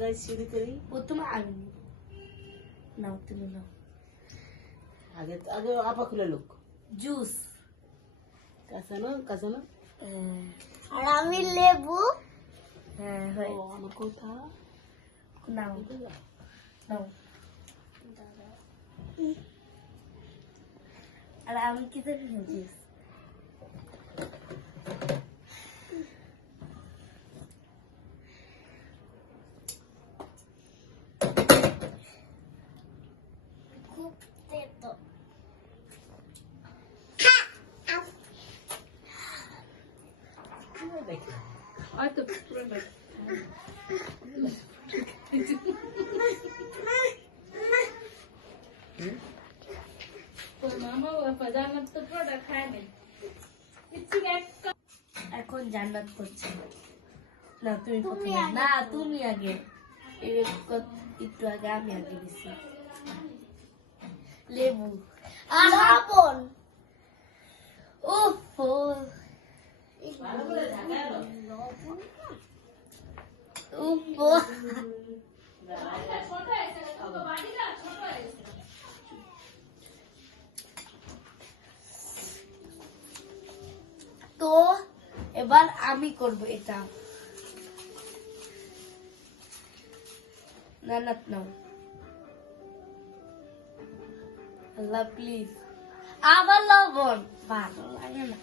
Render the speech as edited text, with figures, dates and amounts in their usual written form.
Guys শুরু করি। প্রথমে আমি নিব। নাও তুমি নাও। আগে আগে আপা খুলে লোক জুস। কাঁচানো আর আমি লেবু। হ্যাঁ ও হয়। আমার কথা নাও নাও। আর আমি কি জানি জুস। খুব তেতো। দেখি হয়তো পুরো মামা বাবা জান্নাত তো পুরোটা খায় নাই। এখন জান্নাত করছে। না তুমি তুমি প্রথমে। আগে না করো। তুমি আগে। একটু আগে আমি আগে দিছি। লেবু। আর লবণ। উফ ভালো করে ঢাকালো উফ তো এবার আমি করব এটা। না না নাও। আল্লাহ প্লিজ। আবার লবণ। ভালো লাগে না।